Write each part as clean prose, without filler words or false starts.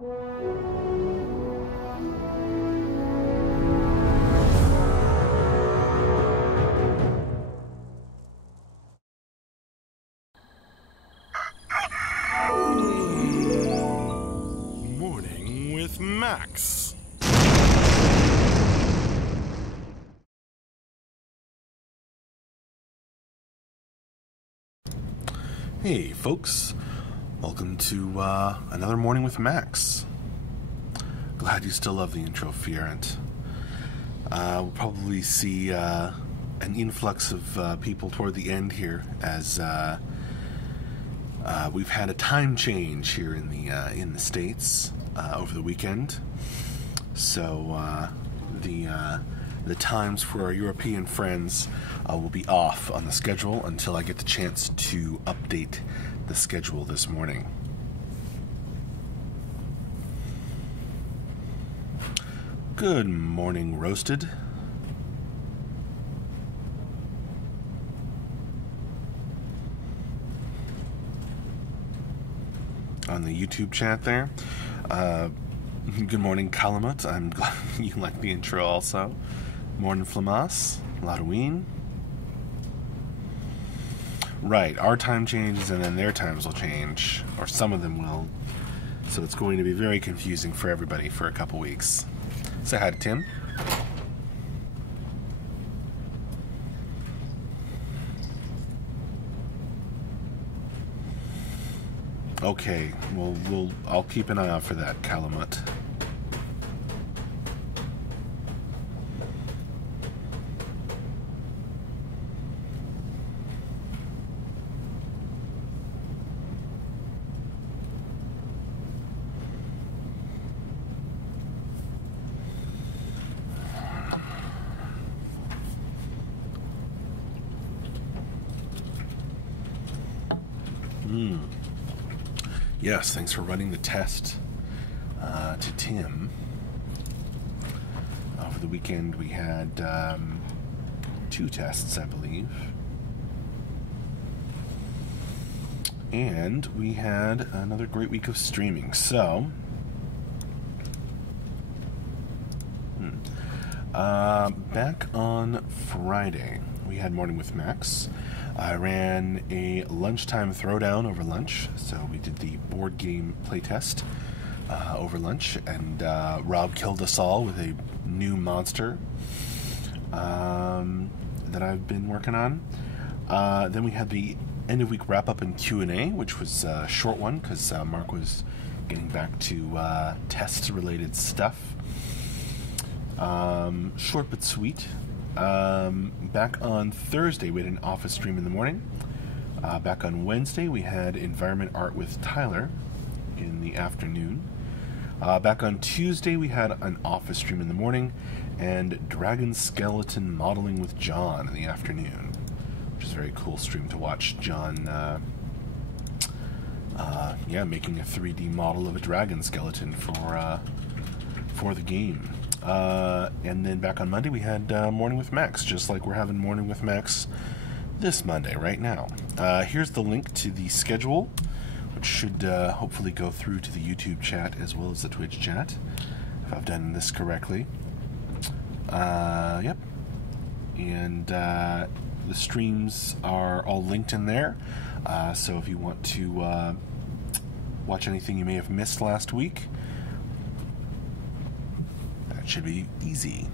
Morning with Max. Hey folks, welcome to another Morning with Max. Glad you still love the intro, Fierent. We'll probably see an influx of people toward the end here as we've had a time change here in the States over the weekend. So the times for our European friends will be off on the schedule until I get the chance to update the schedule this morning. Good morning, Roasted. On the YouTube chat there. Good morning, Camelot. I'm glad you like the intro also. Morning, Flamas. Halloween. Right, our time changes and then their times will change, or some of them will. So it's going to be very confusing for everybody for a couple weeks. Say hi to Tim. Okay, well, I'll keep an eye out for that, Calamut. Yes, thanks for running the test to Tim. Over the weekend we had 2 tests, I believe. And we had another great week of streaming. So, back on Friday, we had Morning with Max. I ran a lunchtime throwdown over lunch, so we did the board game playtest over lunch, and Rob killed us all with a new monster that I've been working on. Then we had the end of week wrap up and Q&A, which was a short one because Mark was getting back to test related stuff. Short but sweet. Back on Thursday, we had an office stream in the morning. Back on Wednesday, we had environment art with Tyler in the afternoon. Back on Tuesday, we had an office stream in the morning and dragon skeleton modeling with John in the afternoon, which is a very cool stream to watch. John, making a 3D model of a dragon skeleton for the game. And then back on Monday we had Morning with Max, just like we're having Morning with Max this Monday right now. Here's the link to the schedule, which should hopefully go through to the YouTube chat as well as the Twitch chat, if I've done this correctly. Yep. And the streams are all linked in there, so if you want to watch anything you may have missed last week, should be easy.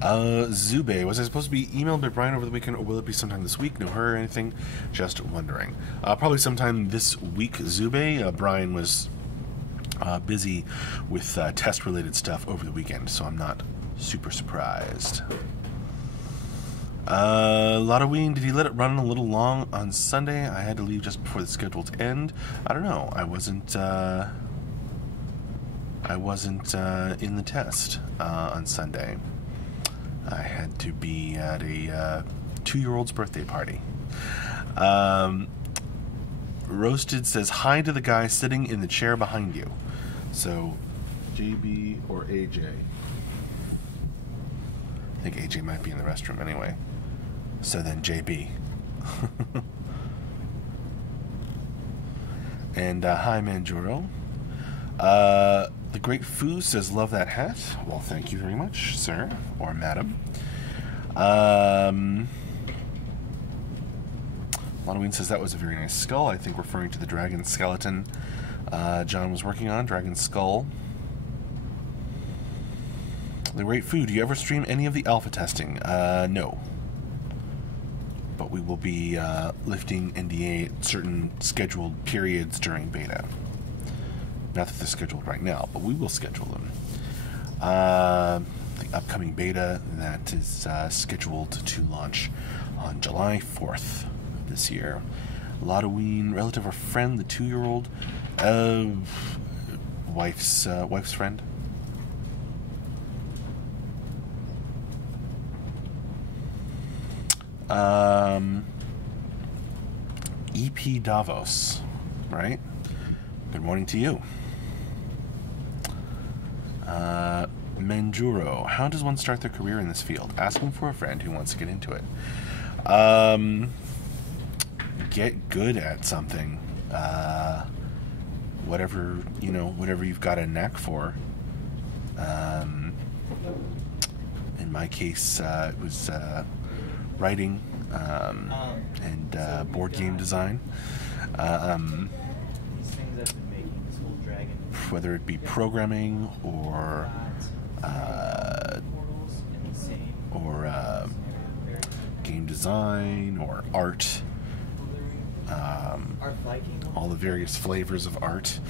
Zube, was I supposed to be emailed by Brian over the weekend, or will it be sometime this week? No hurry or anything? Just wondering. Probably sometime this week, Zube. Brian was busy with test-related stuff over the weekend, so I'm not super surprised. Halloween, did he let it run a little long on Sunday? I had to leave just before the scheduled end. I don't know. I wasn't in the test on Sunday. I had to be at a 2-year-old's birthday party. Roasted says, hi to the guy sitting in the chair behind you. So, JB or AJ? I think AJ might be in the restroom anyway. So then JB. And hi, Manjuro. The Great Foo says, love that hat. Well, thank you very much, sir, or madam. Monoween says, that was a very nice skull. I think referring to the dragon skeleton John was working on, Dragon Skull. The Great Foo, do you ever stream any of the alpha testing? No. But we will be lifting NDA at certain scheduled periods during beta. Not that they're scheduled right now, but we will schedule them. The upcoming beta that is scheduled to launch on July 4th of this year. Lotoween, relative or friend, the 2-year-old, wife's friend. EP Davos, right? Good morning to you. Manjuro, how does one start their career in this field? Asking for a friend who wants to get into it. Get good at something. Whatever you've got a knack for. In my case, it was writing and board game design. Whether it be programming or game design or art, all the various flavors of art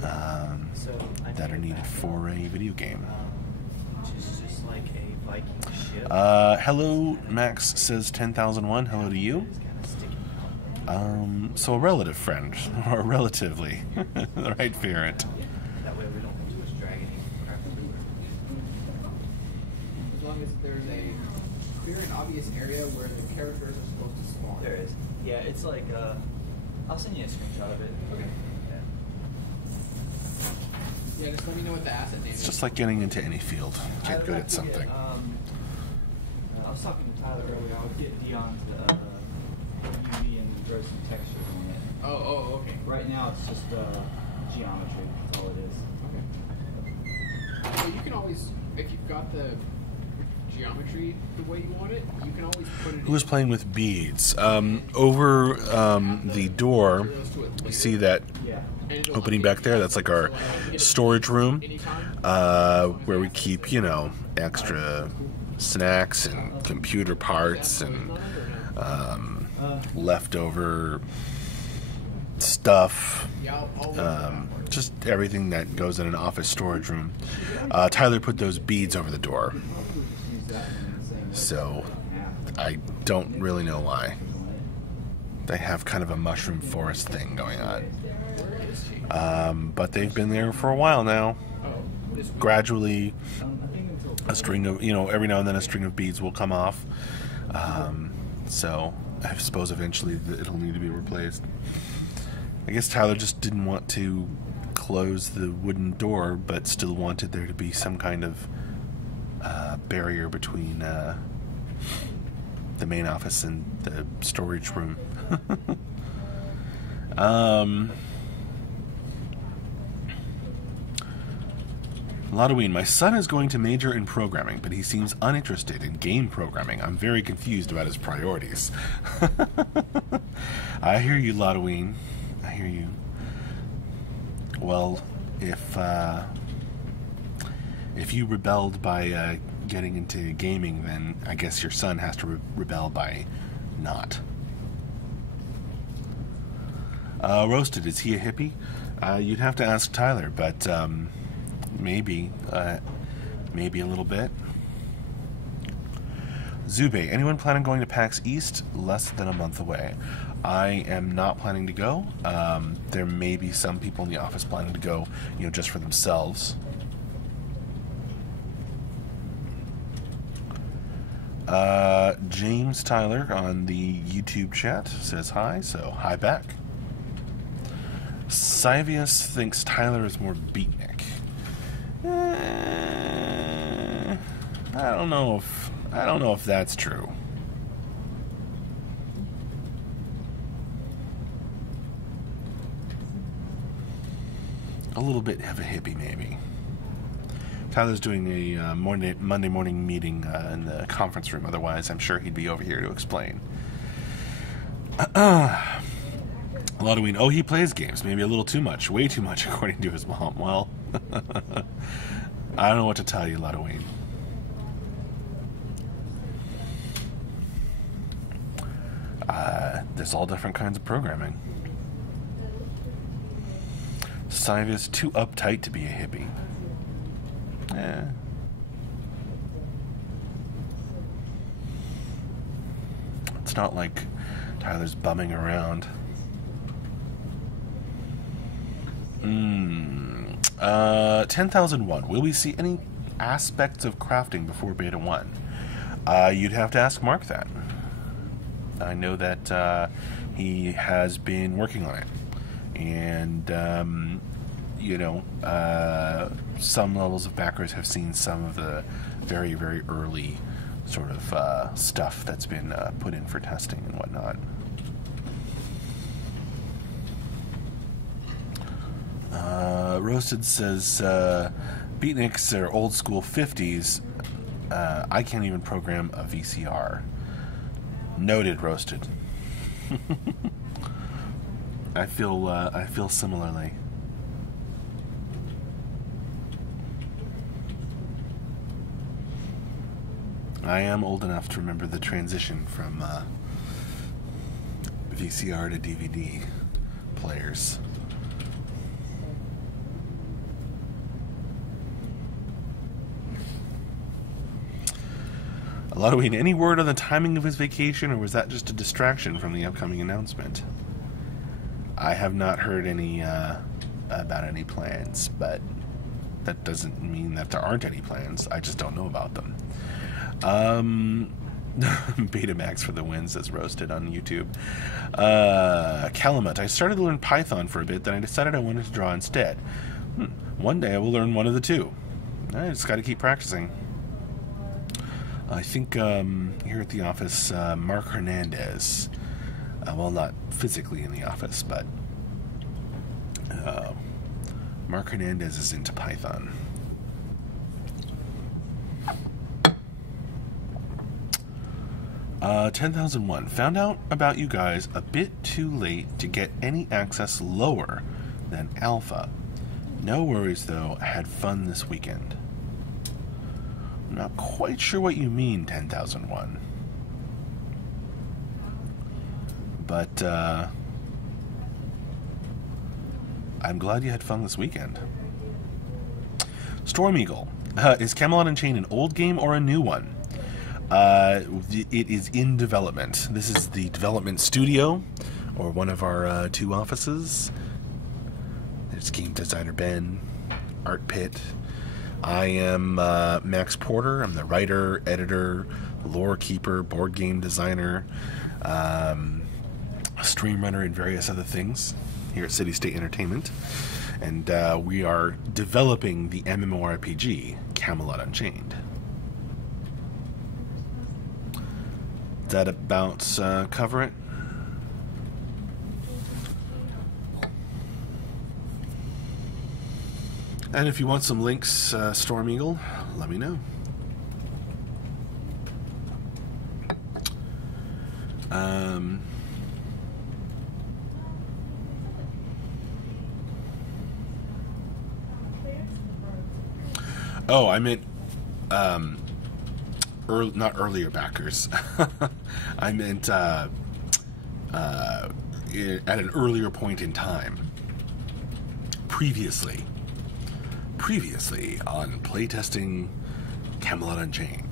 that are needed for a video game. Hello, Max says 10,001. Hello to you. So a relative friend, or relatively, the right parent. That way we don't have too much dragging crap everywhere. As long as there's a clear and obvious area where the characters are supposed to spawn. There is. Yeah, it's like, I'll send you a screenshot of it. Okay. Yeah, just let me know what the asset name is. It's just like getting into any field. Get good at something. I was talking to Tyler earlier. I'll get Dion to UV and throw some texture on it. Oh, okay. Right now it's just geometry. That's all it is. So you can always, if you've got the geometry the way you want it, you can always put it. Who was playing with beads? Over the door, you see that opening back there? That's like our storage room, where we keep, extra snacks and computer parts and leftover stuff, just everything that goes in an office storage room. Tyler put those beads over the door, so I don't really know why. They have kind of a mushroom forest thing going on, but they've been there for a while now. Gradually, a string of, every now and then a string of beads will come off. So I suppose eventually it'll need to be replaced. I guess Tyler just didn't want to close the wooden door, but still wanted there to be some kind of barrier between the main office and the storage room. Lotoween, my son is going to major in programming, but he seems uninterested in game programming. I'm very confused about his priorities. I hear you, Lotoween. I hear you. Well, if you rebelled by getting into gaming, then I guess your son has to rebel by not. Roasted, is he a hippie? You'd have to ask Tyler, but maybe a little bit. Zube, anyone planning on going to PAX East? Less than a month away. I am not planning to go. There may be some people in the office planning to go, just for themselves. James Tyler on the YouTube chat says hi, so hi back. Sivius thinks Tyler is more beatnik. I don't know if that's true. a little bit of a hippie, maybe. Tyler's doing a Monday morning meeting in the conference room. Otherwise, I'm sure he'd be over here to explain. Halloween. Oh, he plays games. Maybe a little too much. Way too much, according to his mom. Well, I don't know what to tell you, Halloween. There's all different kinds of programming. Siva's too uptight to be a hippie. It's not like Tyler's bumming around. 10,001. Will we see any aspects of crafting before Beta 1? You'd have to ask Mark that. I know that he has been working on it. And, some levels of backers have seen some of the very, very early sort of stuff that's been put in for testing and whatnot. Roasted says, Beatniks are old school 50s. I can't even program a VCR. Noted, Roasted. I feel similarly. I am old enough to remember the transition from VCR to DVD players. Halloween, any word on the timing of his vacation, or was that just a distraction from the upcoming announcement? I have not heard any about any plans, but that doesn't mean that there aren't any plans. I just don't know about them. Betamax for the win, says Roasted on YouTube. Camelot, I started to learn Python for a bit, then I decided I wanted to draw instead. One day I will learn one of the two. I just got to keep practicing. I think here at the office, Mark Hernandez, well, not physically in the office, but Mark Hernandez is into Python. Uh, 10,001. Found out about you guys a bit too late to get any access lower than alpha. No worries, though. I had fun this weekend. I'm not quite sure what you mean, 10,001. But, I'm glad you had fun this weekend. Storm Eagle. Is Camelot Unchained an old game or a new one? It is in development. This is the development studio, or one of our two offices. There's game designer Ben, Art Pit. I am Max Porter. I'm the writer, editor, lore keeper, board game designer, stream runner, and various other things here at City State Entertainment. And we are developing the MMORPG Camelot Unchained. That about cover it? And if you want some links, Storm Eagle, let me know. Oh, I meant not earlier backers. I meant at an earlier point in time. Previously on playtesting Camelot Unchained.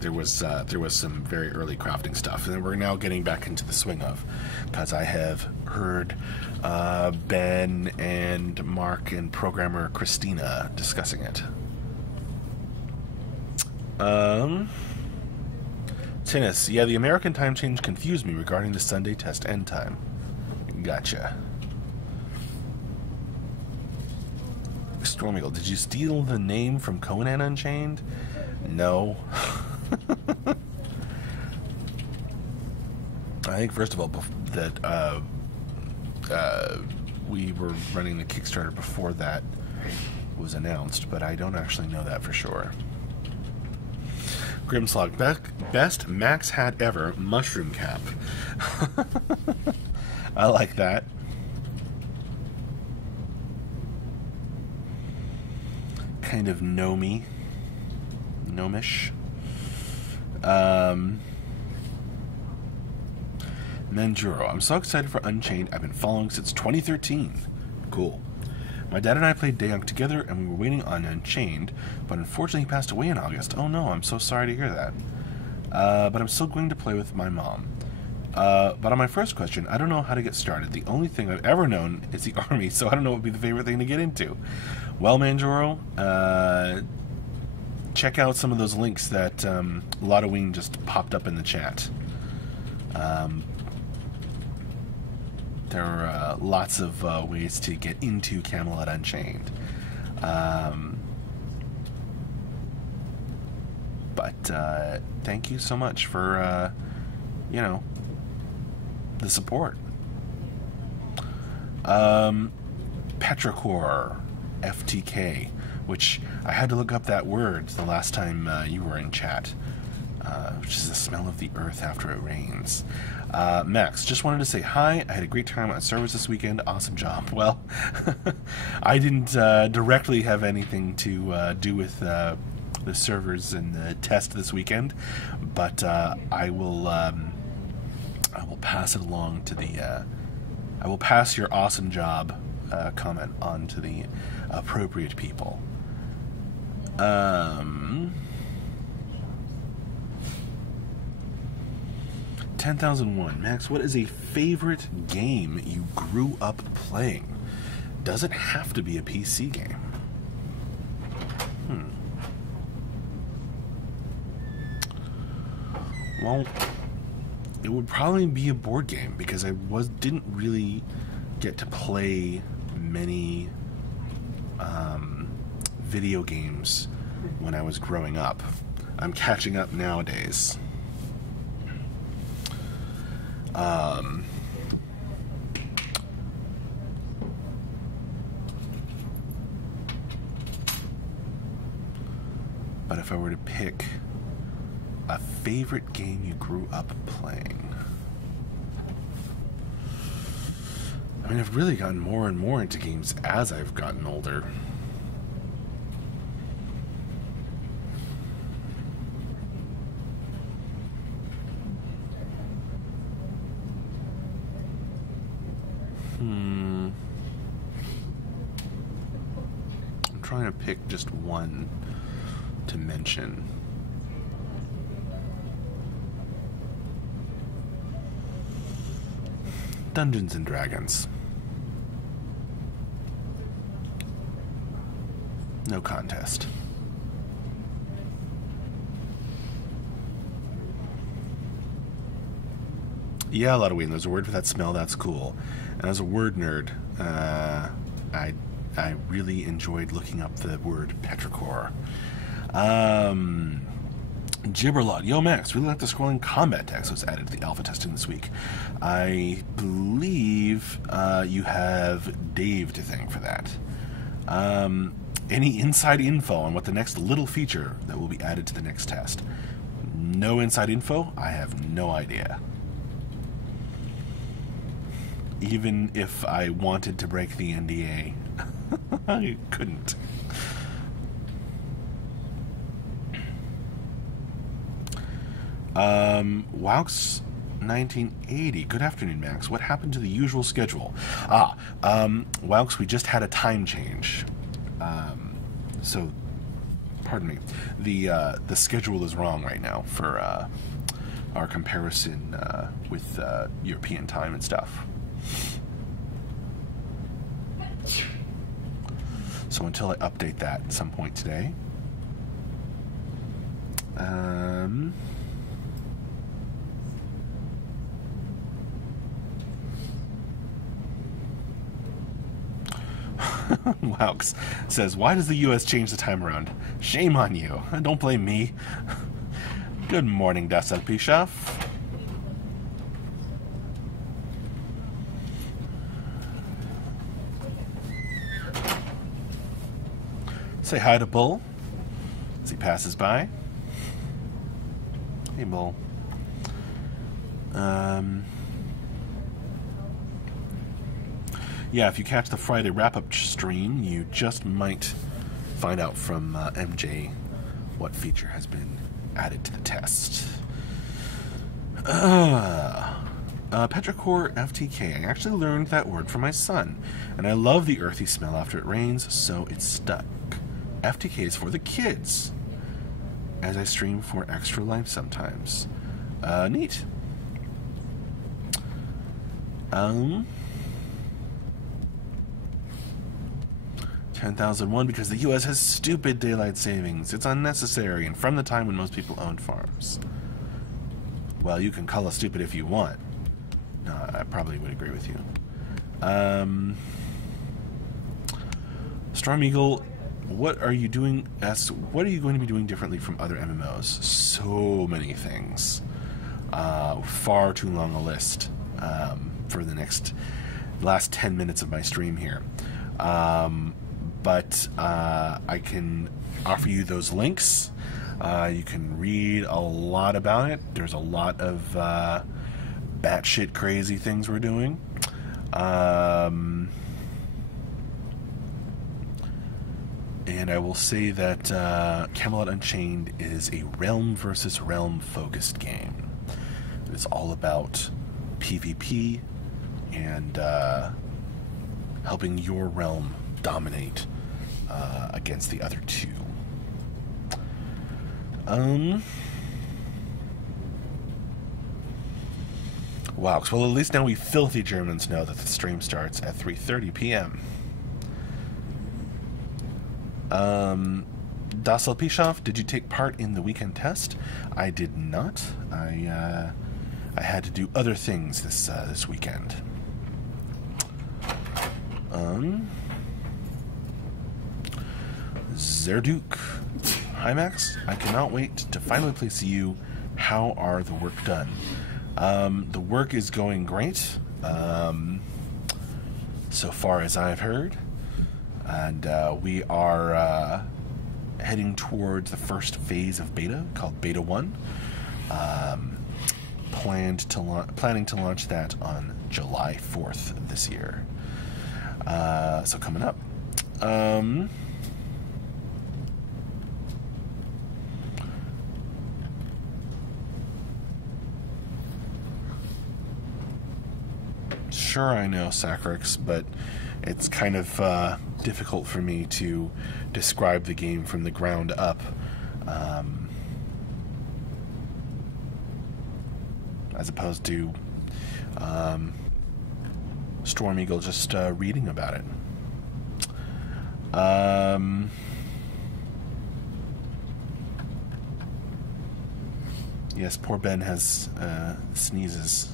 There was some very early crafting stuff, and then we're now getting back into the swing of, because I have heard Ben and Mark and programmer Christina discussing it. Tennis, yeah, the American time change confused me regarding the Sunday test end time. Gotcha. Storm Eagle, did you steal the name from Conan Unchained? No. I think first of all that we were running the Kickstarter before that was announced, but I don't actually know that for sure. Grimslog, best Max hat ever, mushroom cap. I like that. Kind of gnomish. Manjuro, I'm so excited for Unchained. I've been following since 2013. Cool. My dad and I played Daeyong together, and we were waiting on Unchained, but unfortunately he passed away in August. Oh no, I'm so sorry to hear that. But I'm still going to play with my mom. But on my first question, I don't know how to get started. The only thing I've ever known is the army, so I don't know what would be the favorite thing to get into. Well, Manjuro, check out some of those links that Lotta Wing just popped up in the chat. There are lots of ways to get into Camelot Unchained. But thank you so much for, the support. Petrichor, FTK, which I had to look up that word the last time you were in chat, which is the smell of the earth after it rains. Max, just wanted to say hi. I had a great time on service this weekend. Awesome job. Well, I didn't directly have anything to do with the servers and the test this weekend, but I will pass it along to the. I will pass your awesome job comment on to the appropriate people. 10,001. Max, what is a favorite game you grew up playing? Does it have to be a PC game? Well, it would probably be a board game, because I didn't really get to play many video games when I was growing up. I'm catching up nowadays. But if I were to pick a favorite game you grew up playing, I mean, I've really gotten more and more into games as I've gotten older. I'm trying to pick just one to mention. Dungeons and Dragons. No contest. Yeah, Lottoween, there's a word for that smell. That's cool. And as a word nerd, I really enjoyed looking up the word petrichor. Gibberlot, yo Max, really like the scrolling combat text that was added to the alpha testing this week. I believe you have Dave to thank for that. Any inside info on what the next little feature that will be added to the next test? No inside info? I have no idea. Even if I wanted to break the NDA, I couldn't. Waux 1980. Good afternoon, Max. What happened to the usual schedule? Waux, we just had a time change. So, pardon me. The schedule is wrong right now for our comparison with European time and stuff. So until I update that at some point today, Waux says, why does the U.S. change the time around? Shame on you. Don't blame me. Good morning, Das El Pishaf. Say hi to Bull as he passes by. Hey, Bull. Yeah, if you catch the Friday wrap-up stream, you just might find out from MJ what feature has been added to the test. Petrichor FTK. I actually learned that word from my son, and I love the earthy smell after it rains, so it's stuck. FTK is for the kids, as I stream for Extra Life sometimes. Neat. 10,001 because the U.S. has stupid daylight savings. It's unnecessary, and from the time when most people owned farms. Well, you can call us stupid if you want. No, I probably would agree with you. Storm Eagle, what are you doing? What are you going to be doing differently from other MMOs? So many things. Far too long a list for the last 10 minutes of my stream here. But I can offer you those links. You can read a lot about it. There's a lot of batshit crazy things we're doing. And I will say that Camelot Unchained is a realm versus realm focused game. It's all about PvP and helping your realm dominate against the other two. Wow, well, at least now we filthy Germans know that the stream starts at 3:30 p.m. Dassel Pischoff, did you take part in the weekend test? I did not. I had to do other things this weekend. Zerduk. Hi, Max. I cannot wait to finally play CU. How are the work done? The work is going great, so far as I've heard. And we are heading towards the first phase of beta, called Beta 1. Planning to launch that on July 4th this year. So coming up. Sure, I know Sacrix, but it's kind of difficult for me to describe the game from the ground up, as opposed to Storm Eagle just reading about it. Yes, poor Ben has sneezes.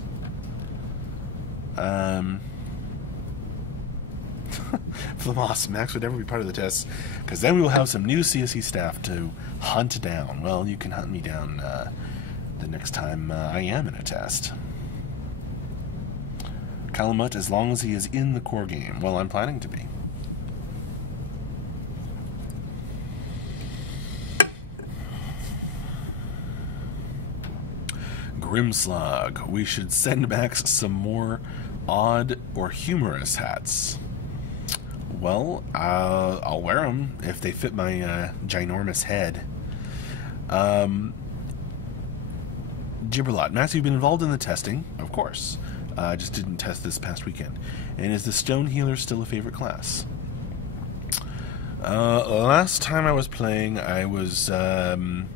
Flamos, Max would never be part of the test, because then we will have some new CSE staff to hunt down. Well, you can hunt me down the next time I am in a test. Calamut, as long as he is in the core game. Well, I'm planning to be. Grimslog, we should send Max some more odd or humorous hats. Well, I'll wear them if they fit my ginormous head. Gibberlot, Max, you've been involved in the testing, of course. I just didn't test this past weekend. And is the Stone Healer still a favorite class? Last time I was playing, I was trying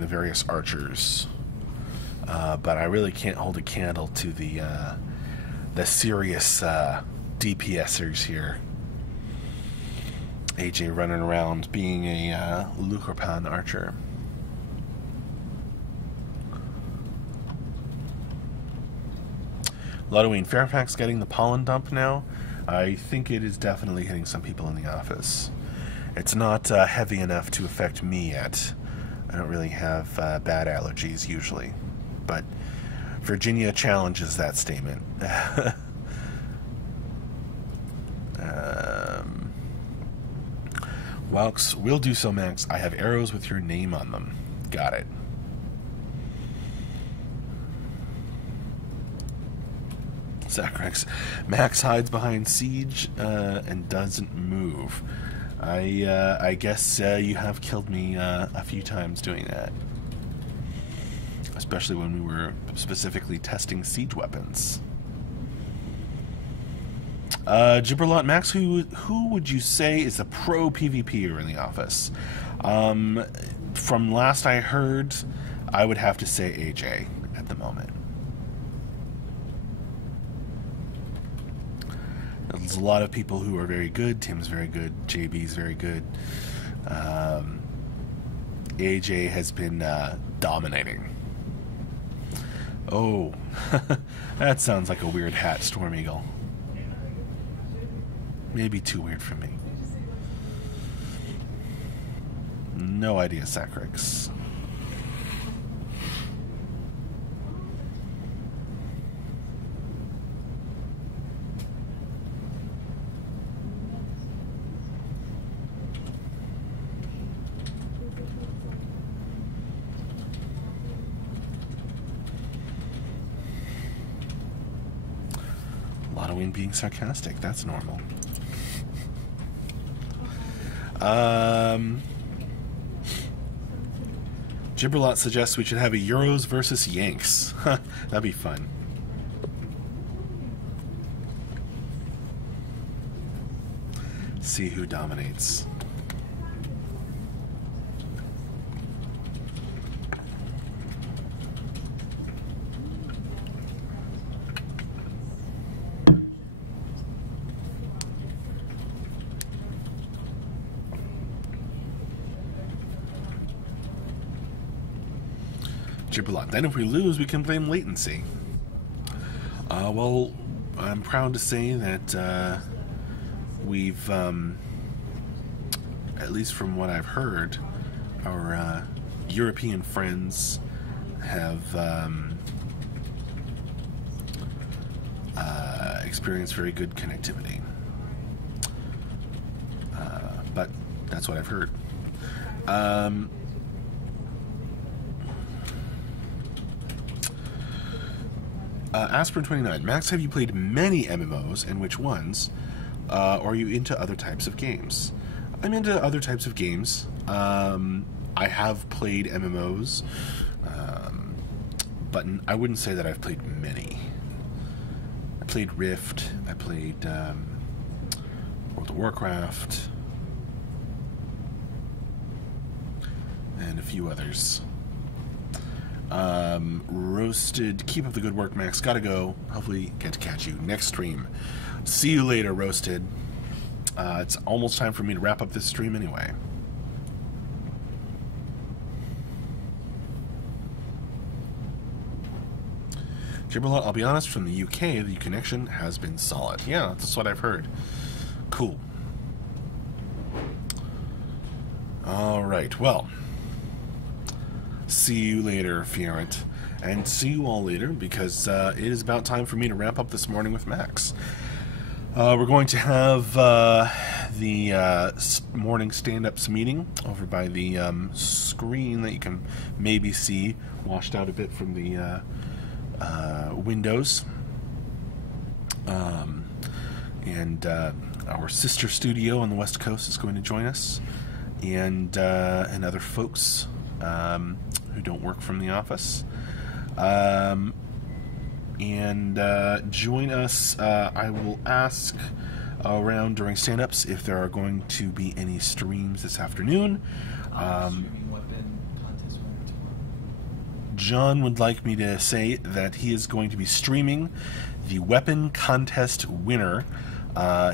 the various archers, but I really can't hold a candle to the serious DPSers here. AJ running around being a Lukerpan archer. Ludwine, Fairfax getting the pollen dump now? I think it is definitely hitting some people in the office. It's not heavy enough to affect me yet. I don't really have bad allergies usually. But Virginia challenges that statement. We'll do so, Max. I have arrows with your name on them. Got it. Zacrex. Max hides behind siege and doesn't move. I guess you have killed me a few times doing that. Especially when we were specifically testing siege weapons. Gibberlot Max, who would you say is the pro PvPer in the office? From last I heard, I would have to say AJ at the moment. There's a lot of people who are very good. Tim's very good. JB's very good. AJ has been dominating. Oh, that sounds like a weird hat, Storm Eagle. Maybe too weird for me. No idea, Zacrex. Lottoing being sarcastic, that's normal. Gibberlot suggests we should have a Euros versus Yanks. That'd be fun. See who dominates. Gibberlot. Then if we lose, we can blame latency. Well, I'm proud to say that we've, at least from what I've heard, our European friends have experienced very good connectivity. But that's what I've heard. Aspirin 29. Max, have you played many MMOs, and which ones? Or are you into other types of games? I'm into other types of games. I have played MMOs, but I wouldn't say that I've played many. I played Rift. I played World of Warcraft, and a few others. Roasted, keep up the good work, Max. Gotta go. Hopefully get to catch you next stream. See you later, Roasted. It's almost time for me to wrap up this stream anyway. Gibberlot, I'll be honest, from the UK, the connection has been solid. Yeah, that's what I've heard. Cool. Alright, well. See you later, Fiorent. And see you all later, because it is about time for me to wrap up this morning with Max. We're going to have the morning stand-ups meeting over by the screen that you can maybe see, washed out a bit from the windows. And our sister studio on the West Coast is going to join us, and other folks who don't work from the office. Join us. I will ask around during stand-ups if there are going to be any streams this afternoon. Streaming weapon contest winner tomorrow. John would like me to say that he is going to be streaming the weapon contest winner.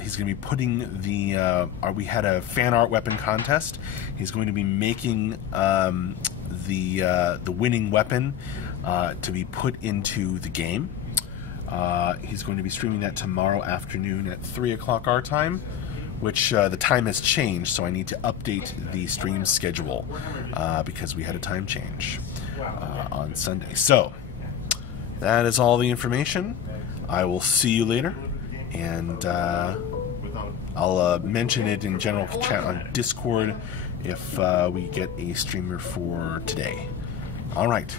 He's going to be putting the... we had a fan art weapon contest. He's going to be making the winning weapon to be put into the game. He's going to be streaming that tomorrow afternoon at 3 o'clock our time, which the time has changed, so I need to update the stream schedule because we had a time change on Sunday. So, that is all the information. I will see you later, and I'll mention it in general chat on Discord if we get a streamer for today. All right.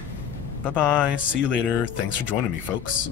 Bye-bye. See you later. Thanks for joining me, folks.